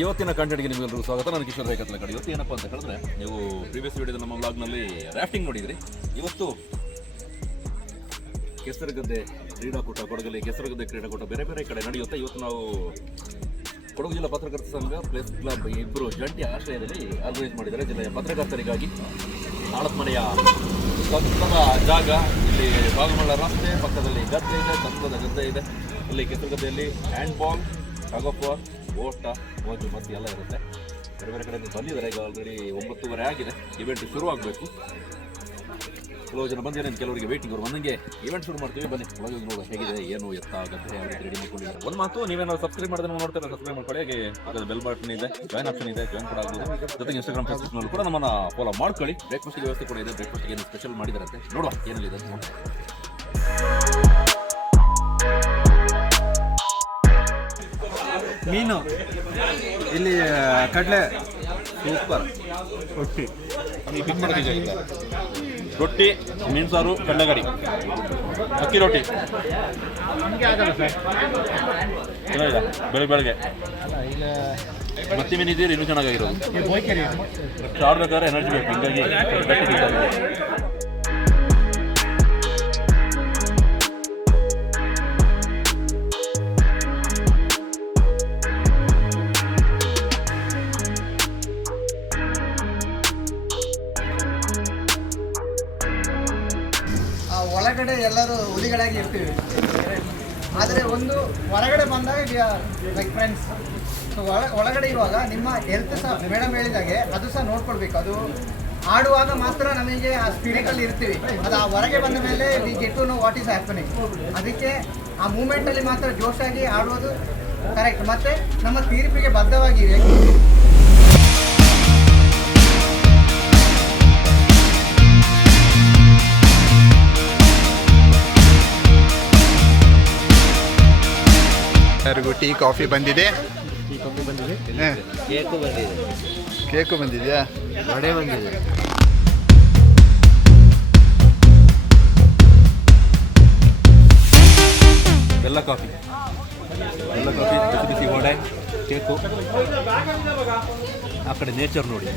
ಇವತ್ತಿನ ಕಂಟೆಂಟ್ಗೆ ನಿಮಗೆಲ್ಲರಿಗೂ ಸ್ವಾಗತ. ನಾನು ಕಿಶೋರ್ ರೇಖಾತ್ಲ ಕಡೆ. ಇವತ್ತು ಏನಪ್ಪ ಅಂತ ಹೇಳಿದ್ರೆ, ನೀವು ಪ್ರೀವಿಯಸ್ ವಿಡಿಯೋದ ನಮ್ಮ ವ್ಲಾಗ್ನಲ್ಲಿ ರಾಫ್ಟಿಂಗ್ ನೋಡಿದ್ರಿ. ಇವತ್ತು ಕೆಸರಗದ್ದೆ ಕ್ರೀಡಾಕೂಟ, ಕೊಡಗಲ್ಲಿ ಕೆಸರಗದ್ದೆ ಕ್ರೀಡಾಕೂಟ ಬೇರೆ ಬೇರೆ ಕಡೆ ನಡೆಯುತ್ತೆ. ಇವತ್ತು ನಾವು ಕೊಡಗು ಜಿಲ್ಲಾ ಪತ್ರಕರ್ತರ ಸಂಘ ಪ್ಲೇಸ್ ಕ್ಲಬ್ ಇಬ್ಬರು ಜಂಟಿ ಆಶ್ರಯದಲ್ಲಿ ಆರ್ಗನೈಸ್ ಮಾಡಿದ್ದಾರೆ. ಜಿಲ್ಲೆಯ ಪತ್ರಕರ್ತರಿಗಾಗಿ ಆಳತ್ಮನೆಯ ಸ್ವಚ್ಛದ ಜಾಗ. ಇಲ್ಲಿ ಬಾಗಮಳ್ಳ ರಸ್ತೆ ಪಕ್ಕದಲ್ಲಿ ಗದ್ದೆ ಇದೆ, ಕತ್ತದ ಗದ್ದೆ ಇದೆ. ಇಲ್ಲಿ ಕೆಸರಗದ್ದೆಯಲ್ಲಿ ಹ್ಯಾಂಡ್ಬಾಲ್, ಟಗ್ ಆಫ್ ವಾರ್, ಓಟ, ಮೋಜು ಮತ್ತು ಎಲ್ಲ ಇರುತ್ತೆ. ಬೇರೆ ಬೇರೆ ಕಡೆಯಿಂದ ಬಂದಿದ್ದಾರೆ. ಈಗ ಆಲ್ರೆಡಿ 9:30 ಆಗಿದೆ. ಇವೆಂಟ್ ಶುರು ಆಗಬೇಕು. ಕೆಲವು ಜನ ಬಂದಿದ್ದಾರೆ, ಕೆಲವರಿಗೆ ವೇಟಿಂಗ್. ಅವ್ರು ಬಂದಂಗೆ ಇವೆಂಟ್ ಶುರು ಮಾಡ್ತೀವಿ. ಬನ್ನಿ ಒಳಗೆ ನೋಡುವ ಹೇಗಿದೆ, ಏನು ಎತ್ತ ಗದ್ದೆ ಯಾವ ರೀತಿ ರೆಡಿ ಮಾಡ್ಕೊಂಡಿದ್ದಾರೆ. ಒಂದು ಮಾತು, ನೀವೇನಾದ್ರು ಸಬ್ಸ್ಕ್ರೈಬ್ ಮಾಡಿದ್ರೆ ನೋಡ್ತಾರೆ, ಸಬ್ಸ್ಕ್ರೈಬ್ ಮಾಡ್ಕೊಳ್ಳಿ. ಹಾಗೆ ಅದರ ಬೆಲ್ ಬಟನ್ ಇದೆ, ಜಾಯ್ನ್ ಆಪ್ಷನ್ ಇದೆ, ಜಾಯ್ನ್ ಕೂಡ ಆಗ್ಬೋದು. ಜೊತೆಗೆ ಇನ್ಸ್ಟಾಗ್ರಾಮ್, ಫೇಸ್ಬುಕ್ನಲ್ಲೂ ಕೂಡ ನಮ್ಮನ್ನು ಫಾಲೋ ಮಾಡ್ಕೊಳ್ಳಿ. ಬ್ರೇಕ್ಫಾಸ್ಟ್ಗೆ ವ್ಯವಸ್ಥೆ ಕೂಡ ಇದೆ. ಬ್ರೇಕ್ಫಾಸ್ಟ್ಗೆ ಏನು ಸ್ಪೆಷಲ್ ಮಾಡಿದಾರಂತೆ ನೋಡುವ ಏನಿದೆ. ಮೀನು ಇಲ್ಲಿ ಕಡಲೆ ಸೂಪರ್. ರೊಟ್ಟಿ, ಮೀನು ಸಾರು, ಕಡಲೆಗರಿ, ಅಕ್ಕಿ ರೊಟ್ಟಿ ಚೆನ್ನಾಗಿದೆ. ಬೆಳಗ್ಗೆ ಮತ್ತಿ ಮೀನು ಇದ್ದೀರಿ, ಇನ್ನೂ ಚೆನ್ನಾಗಿರೋದು. ಸಾರು ಬೇಕಾದ್ರೆ ಎನರ್ಜಿ ಬೇಕು, ಹೀಗಾಗಿ ಒಳಗಡೆ ಎಲ್ಲರೂ ಹುಲಿಗಳಾಗಿ ಇರ್ತೀವಿ, ಆದರೆ ಒಂದು ಹೊರಗಡೆ ಬಂದಾಗ ಲೈಕ್ ಫ್ರೆಂಡ್ಸ್. ಸೊ ಒಳಗಡೆ ಇರುವಾಗ ನಿಮ್ಮ ಹೆಲ್ತ್ ಸಹ ಮೇಡಮ್ ಹೇಳಿದಾಗೆ ಅದು ಸಹ ನೋಡ್ಕೊಳ್ಬೇಕು. ಅದು ಆಡುವಾಗ ಮಾತ್ರ ನಮಗೆ ಆ ಸ್ಪಿರಿಟಲ್ಲಿ ಇರ್ತೀವಿ. ಅದು ಆ ಹೊರಗೆ ಬಂದ ಮೇಲೆ we get to know what is happening. ಅದಕ್ಕೆ ಆ ಮೂಮೆಂಟಲ್ಲಿ ಮಾತ್ರ ಜೋಶಾಗಿ ಆಡುವುದು ಕರೆಕ್ಟ್. ಮತ್ತು ನಮ್ಮ ತೀರ್ಪಿಗೆ ಬದ್ಧವಾಗಿವೆ. ಎಲ್ಲರಿಗೂ ಟೀ ಕಾಫಿ ಬಂದಿದೆ. ಕೇಕು ಬಂದಿದೆಯಾ? ವಡೆ ಬಂದಿದೆ. ಬೆಲ್ಲ ಕಾಫಿ, ಬಿಸಿ ಬಿಸಿ ವಡೆ, ಕೇಕು. ಆ ಕಡೆ ನೇಚರ್ ನೋಡಿ.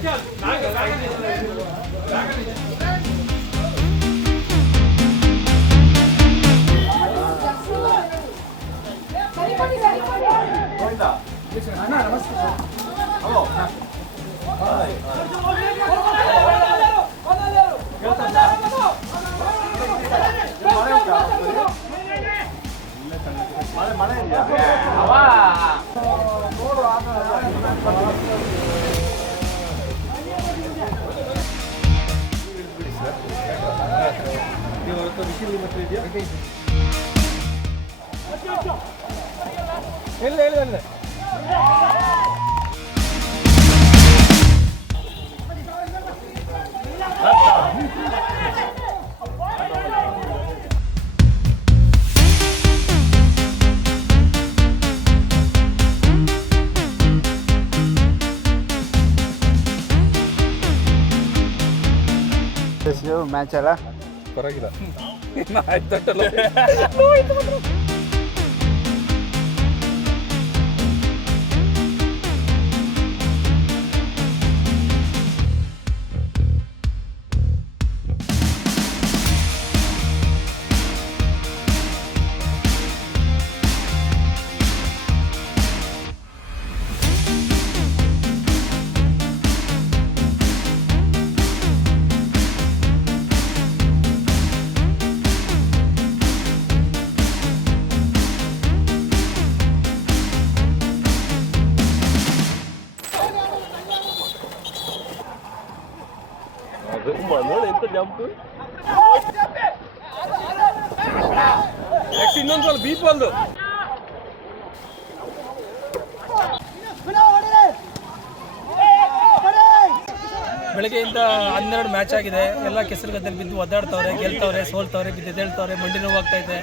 ಮ್ಯಾಚ್ ಅಲ್ಲ, ಪರವಾಗಿಲ್ಲ. ಇನ್ನೊಂದು ಸ್ವಲ್ಪ ಬೀಪ್ ಒಂದು ಬೆಳಗ್ಗೆಯಿಂದ 12 ಮ್ಯಾಚ್ ಆಗಿದೆ. ಎಲ್ಲ ಕೆಸರುಗದ್ದಲ್ಲಿ ಬಿದ್ದು ಒದ್ದಾಡ್ತವ್ರೆ, ಗೆಲ್ತವ್ರೆ, ಸೋಲ್ತವ್ರೆ, ಬಿದ್ದೆದ್ದೇಳ್ತವ್ರೆ, ಮಂಡಿ ನೋವಾಗ್ತೈತೆ.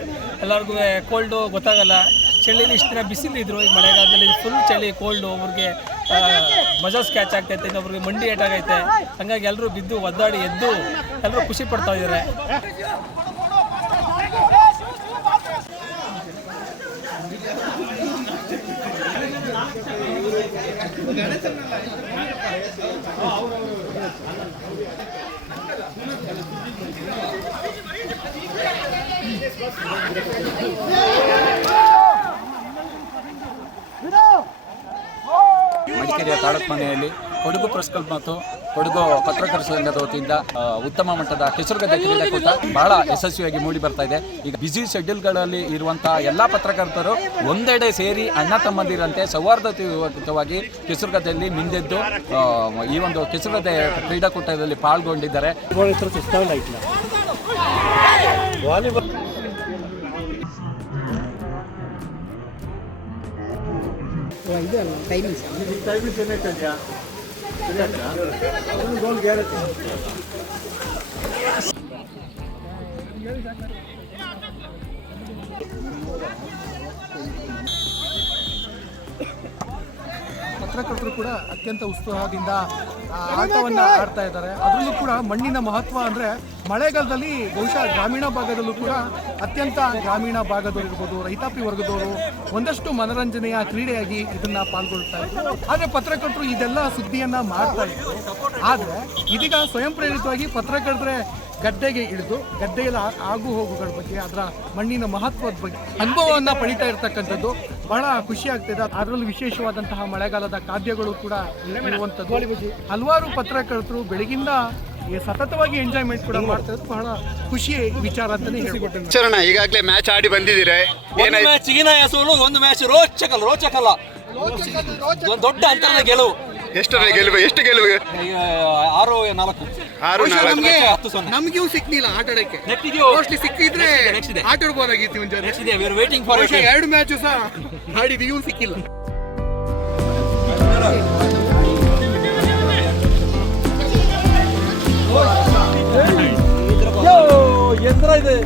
ಎಲ್ಲರಿಗೂ ಕೋಲ್ಡು ಗೊತ್ತಾಗಲ್ಲ. ಚಳಿಲಿ ಇಷ್ಟು ದಿನ ಬಿಸಿಲಿದ್ರು, ಈಗ ಮಳೆಗಾಲದಲ್ಲಿ ಫುಲ್ ಚಳಿ, ಕೋಲ್ಡು. ಅವ್ರಿಗೆ ಮಜಾಸ್ ಕ್ಯಾಚ್ ಆಗ್ತೈತೆ, ಇನ್ನೊಬ್ರಿಗೆ ಮಂಡಿ ಏಟಾಗೈತೆ. ಹಂಗಾಗಿ ಎಲ್ಲರೂ ಬಿದ್ದು ಒದ್ದಾಡಿ ಎದ್ದು ಎಲ್ಲರೂ ಖುಷಿ ಪಡ್ತಾ ಇದ್ದಾರೆ. ಮಡಿಕೇರಿಯ ತಾಲೂಕು ಮನೆಯಲ್ಲಿ ಕೊಡಗು ಪ್ರೆಸ್ ಕ್ಲಬ್ ಮತ್ತು ಕೊಡಗು ಪತ್ರಕರ್ತರ ಸಂಘದ ವತಿಯಿಂದ ಉತ್ತಮ ಮಟ್ಟದ ಕೆಸರುಗದ್ದೆ ಕ್ರೀಡಾಕೂಟ ಬಹಳ ಯಶಸ್ವಿಯಾಗಿ ಮೂಡಿ ಬರ್ತಾ ಇದೆ. ಈಗ ಬ್ಯುಸಿ ಶೆಡ್ಯೂಲ್ಗಳಲ್ಲಿ ಇರುವಂತಹ ಎಲ್ಲ ಪತ್ರಕರ್ತರು ಒಂದೆಡೆ ಸೇರಿ ಅಣ್ಣ ತಮ್ಮಂದಿರಂತೆ ಸೌಹಾರ್ದಯುತವಾಗಿ ಕೆಸರುಗದ್ದೆಯಲ್ಲಿ ಮಿಂದೆದ್ದು ಈ ಒಂದು ಕೆಸರುಗದ್ದೆ ಕ್ರೀಡಾಕೂಟದಲ್ಲಿ ಪಾಲ್ಗೊಂಡಿದ್ದಾರೆ. ಪತ್ರಕರ್ತರು ಕೂಡ ಅತ್ಯಂತ ಉತ್ಸಾಹದಿಂದ ಆಟವನ್ನು ಆಡ್ತಾ ಇದ್ದಾರೆ. ಅದರಲ್ಲೂ ಕೂಡ ಮಣ್ಣಿನ ಮಹತ್ವ ಅಂದರೆ ಮಳೆಗಾಲದಲ್ಲಿ ಬಹುಶಃ ಗ್ರಾಮೀಣ ಭಾಗದಲ್ಲೂ ಕೂಡ ಅತ್ಯಂತ ಗ್ರಾಮೀಣ ಭಾಗದವರು ಇರ್ಬೋದು, ರೈತಾಪಿ ವರ್ಗದವರು ಒಂದಷ್ಟು ಮನರಂಜನೆಯ ಕ್ರೀಡೆಯಾಗಿ ಇದನ್ನು ಪಾಲ್ಗೊಳ್ತಾ ಇದ್ರು. ಆದರೆ ಪತ್ರಕರ್ತರು ಇದೆಲ್ಲ ಸುದ್ದಿಯನ್ನು ಮಾಡ್ತಾ ಇದ್ರು. ಆದರೆ ಇದೀಗ ಸ್ವಯಂ ಪ್ರೇರಿತವಾಗಿ ಪತ್ರಕರ್ತರೆ ಗದ್ದೆಗೆ ಇಳಿದು ಗದ್ದೆಯ ಆಗು ಹೋಗುಗಳ ಬಗ್ಗೆ, ಅದರ ಮಣ್ಣಿನ ಮಹತ್ವದ ಬಗ್ಗೆ ಅನುಭವವನ್ನು ಪಡಿತಾ ಇರ್ತಕ್ಕಂಥದ್ದು ಬಹಳ ಖುಷಿ ಆಗ್ತಿದೆ. ಅದರಲ್ಲೂ ವಿಶೇಷವಾದಂತಹ ಮಳೆಗಾಲದ ಖಾದ್ಯಗಳು ಕೂಡ ಇರುವಂಥದ್ದು. ಹಲವಾರು ಪತ್ರಕರ್ತರು ಬೆಳಗಿಂದ ಸತತವಾಗಿ ಎಂಜಾಯ್ಮೆಂಟ್ ಕೂಡ ಮಾಡ್ತಾ ಇರೋದು ಬಹಳ ಖುಷಿ ವಿಚಾರ ಅಂತಾನೆ ಹೇಳ್ಕೊಟ್ಟೆ. ಚರಣ, ಈಗಾಗಲೇ ಮ್ಯಾಚ್ ಆಡಿ ಬಂದಿದ್ದೀರಾ? ಮ್ಯಾಚ್ ಸೋಲು, ಒಂದು ಮ್ಯಾಚ್ ರೋಚಕಲ್ಲ ದೊಡ್ಡ ಅಂತರದ ಗೆಲುವು. ಎಷ್ಟು ಗೆಲುವು? 6-4 ನಮಗೂ ಸಿಕ್ಕಿಲ್ಲ ಆಟ ಆಡಕ್ಕೆ. ಮೋಸ್ಟ್ಲಿ ಸಿಕ್ಕಿದ್ರೆ ಆಟ ಆಡ್ಬೋದಾಗಿತ್ತು. ಎರಡು ಮ್ಯಾಚ್ ಸಹ ಆಡಿದೀವಿ, ಸಿಕ್ಕಿಲ್ಲ. ಯಂತ್ರ ಇದೆ.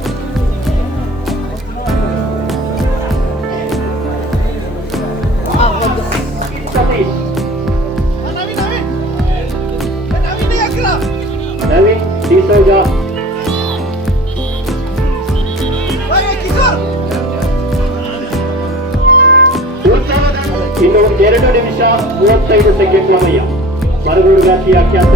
ಇನ್ನು 2 ನಿಮಿಷ 35 ಸೆಕೆಂಡ್ ಸಮಯ. ಮರಗೂರು ವ್ಯಾಪ್ತಿಯ ಖ್ಯಾತ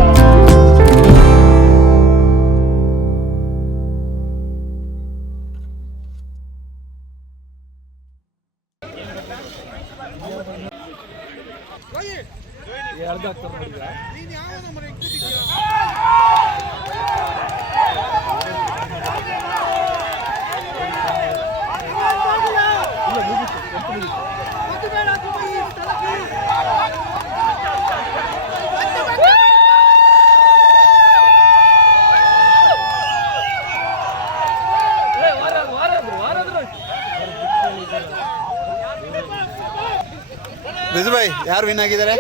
ರಿಜುಭಾಯ್, ಯಾರು ವಿನ್ ಆಗಿದ್ದಾರೆ?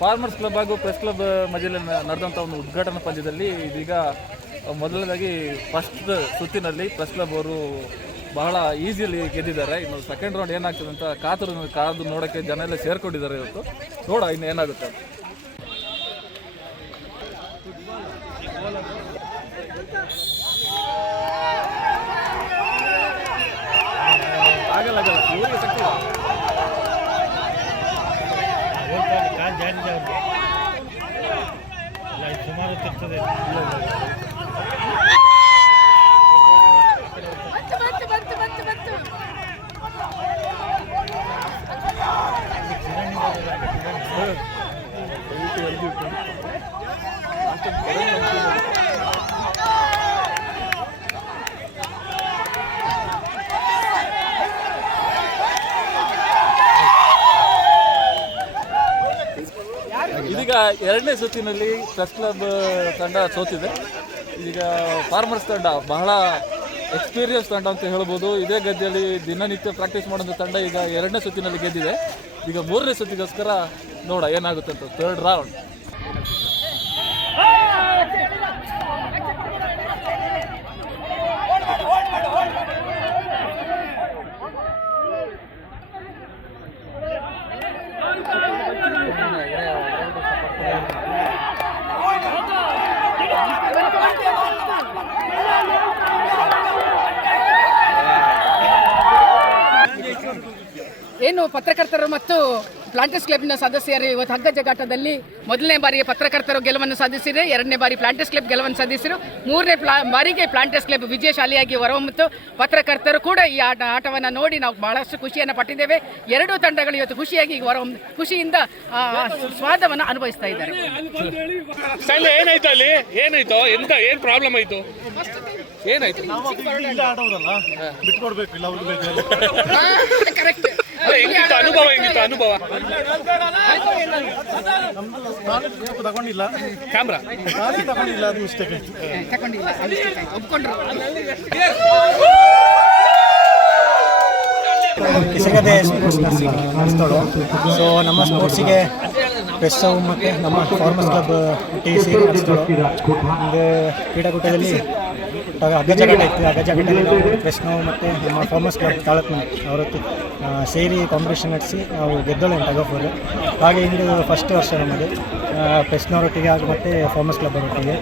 ಫಾರ್ಮರ್ಸ್ ಕ್ಲಬ್ ಹಾಗೂ ಪ್ರೆಸ್ ಕ್ಲಬ್ ಮಧ್ಯದಲ್ಲಿ ನಡೆದಂಥ ಒಂದು ಉದ್ಘಾಟನಾ ಪಂದ್ಯದಲ್ಲಿ ಇದೀಗ ಮೊದಲನೇದಾಗಿ ಫಸ್ಟ್ ಸುತ್ತಿನಲ್ಲಿ ಪ್ರೆಸ್ ಕ್ಲಬ್ ಅವರು ಬಹಳ ಈಸಿಯಲ್ಲಿ ಗೆದ್ದಿದ್ದಾರೆ. ಇನ್ನು ಸೆಕೆಂಡ್ ರೌಂಡ್ ಏನಾಗ್ತದೆ ಅಂತ ಕಾದು ನೋಡೋಕ್ಕೆ ಜನ ಎಲ್ಲ ಸೇರ್ಕೊಂಡಿದ್ದಾರೆ ಇವತ್ತು. ನೋಡ ಇನ್ನು ಏನಾಗುತ್ತೆ. ಆಗಲ್ಲ ಇವರಿಗೆ ಶಕ್ತಿ ಸುಮಾರು ತಿರ್ತದೆ. ಇದೀಗ ಎರಡನೇ ಸುತ್ತಿನಲ್ಲಿ ಪ್ರೆಸ್ ಕ್ಲಬ್ ತಂಡ ಸೋತಿದೆ. ಈಗ ಫಾರ್ಮರ್ಸ್ ತಂಡ ಬಹಳ ಎಕ್ಸ್ಪೀರಿಯನ್ಸ್ ತಂಡ ಅಂತ ಹೇಳ್ಬೋದು. ಇದೇ ಗದ್ದೆಯಲ್ಲಿ ದಿನನಿತ್ಯ ಪ್ರಾಕ್ಟೀಸ್ ಮಾಡೋಂಥ ತಂಡ ಈಗ ಎರಡನೇ ಸುತ್ತಿನಲ್ಲಿ ಗೆದ್ದಿದೆ. ಈಗ ಮೂರನೇ ಸುತ್ತಿಗೋಸ್ಕರ ನೋಡ ಏನಾಗುತ್ತೆ ಅಂತ. ಥರ್ಡ್ ರೌಂಡ್ ಏನು ಪತ್ರಕರ್ತರು ಮತ್ತು ಪ್ಲಾಂಟರ್ಸ್ ಕ್ಲಬ್ನ ಸದಸ್ಯರು ಇವತ್ತು ಹಗ್ಗ ಜಗಾಟದಲ್ಲಿ ಮೊದಲನೇ ಬಾರಿಗೆ ಪತ್ರಕರ್ತರು ಗೆಲುವನ್ನು ಸಾಧಿಸಿದರೆ, ಎರಡನೇ ಬಾರಿ ಪ್ಲಾಂಟರ್ಸ್ ಕ್ಲಬ್ ಗೆಲುವನ್ನು ಸಾಧಿಸಿದರು, ಮೂರನೇ ಬಾರಿಗೆ ಪ್ಲಾಂಟರ್ಸ್ ಕ್ಲಬ್ ವಿಜಯಶಾಲಿಯಾಗಿ ಹೊರಹೊಮ್ಮಿತು. ಪತ್ರಕರ್ತರು ಕೂಡ ಈ ಆಟವನ್ನು ನೋಡಿ ನಾವು ಬಹಳಷ್ಟು ಖುಷಿಯನ್ನು ಪಟ್ಟಿದ್ದೇವೆ. ಎರಡೂ ತಂಡಗಳು ಇವತ್ತು ಖುಷಿಯಾಗಿ ಖುಷಿಯಿಂದ ಸ್ವಾದವನ್ನು ಅನುಭವಿಸ್ತಾ ಇದ್ದಾರೆ. ಏನಾಯ್ತು ಅಲ್ಲಿ? ಏನಾಯ್ತು? ಏನು ಪ್ರಾಬ್ಲಮ್ ಆಯ್ತು? ಏನಾಯ್ತು? ಹೆಂಗಿತ್ತು ಅನುಭವ? ಹೆಂಗಿತ್ತು ಅನುಭವ? ತಗೊಂಡಿಲ್ಲ ಕ್ಯಾಮ್ರಾ ತಗೊಂಡಿಲ್ಲ, ಅದು ಮಿಸ್ಟೇಕ್ ಕೆಸರಗದ್ದೆ ಸ್ಪೋರ್ಟ್ಸ್ ನಡೆಸ್ತೋಳು. ಸೊ ನಮ್ಮ ಸ್ಪೋರ್ಟ್ಸಿಗೆ ಪೆಸ್ಸು ಮತ್ತು ನಮ್ಮ ಫಾರ್ಮರ್ಸ್ ಕ್ಲಬ್ ಸೇರಿ ನಡೆಸ್ತೋಳು. ಒಂದು ಕ್ರೀಡಾಕೂಟದಲ್ಲಿ ಹಗ್ಗ ಜಗಾಟ ಇತ್ತು. ಹಗ್ಗ ಜಗಾಟದಲ್ಲಿ ನಾವು ಪ್ರೆಸ್ನೋ ಮತ್ತು ನಮ್ಮ ಫಾರ್ಮರ್ಸ್ ಕ್ಲಬ್ ತಾಲೂಕು ಅವರತ್ತು ಸೇರಿ ಕಾಂಪಿಟೇಷನ್ ನಡೆಸಿ ನಾವು ಗೆದ್ದೋಳು ಟಗ್ ಆಫ್ ವಾರ್. ಹಾಗೆ ಇಂದು ಫಸ್ಟ್ ವರ್ಷ ನಮ್ಮದು ಪ್ರೆಸ್ನವರೊಟ್ಟಿಗೆ ಹಾಗೂ ಮತ್ತು ಫಾರ್ಮರ್ಸ್ ಕ್ಲಬ್ ಅವರೊಟ್ಟಿಗೆ.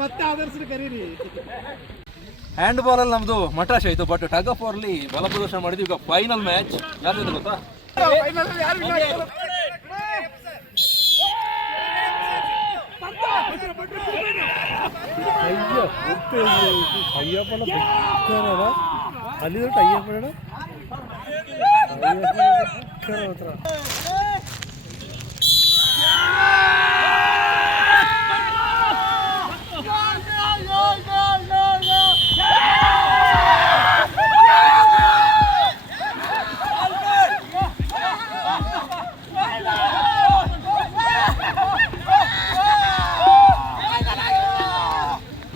ಮತ್ತೆ ಆದರ್ಶ ಕರೀರಿ. ಹ್ಯಾಂಡ್ ಬಾಲ್ ಅಲ್ಲಿ ನಮ್ದು ಮಟಾಶ್ ಆಯ್ತು, ಬಟ್ ಟಗ್ ಆಫ್ ವಾರ್ ಅಲ್ಲಿ ಬಲ ಪ್ರದರ್ಶನ ಮಾಡಿದ್ವಿ. ಈಗ ಫೈನಲ್ ಮ್ಯಾಚ್ ಯಾರು ಗೊತ್ತಾ? ಅಲ್ಲಿ ಅಯ್ಯಪ್ಪನ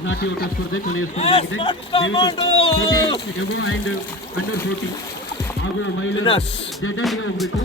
ನಾಟ್ಯೋಟ ಸ್ಪರ್ಧೆ ಕೊನೆಯ ಸ್ಪರ್ಧೆಯಾಗಿದೆ. ಅಂಡರ್ 40 ಹಾಗೂ ಮಹಿಳೆಯರ ಜಡ್ಡಲ್ಲಿ ಹೋಗ್ಬೇಕು.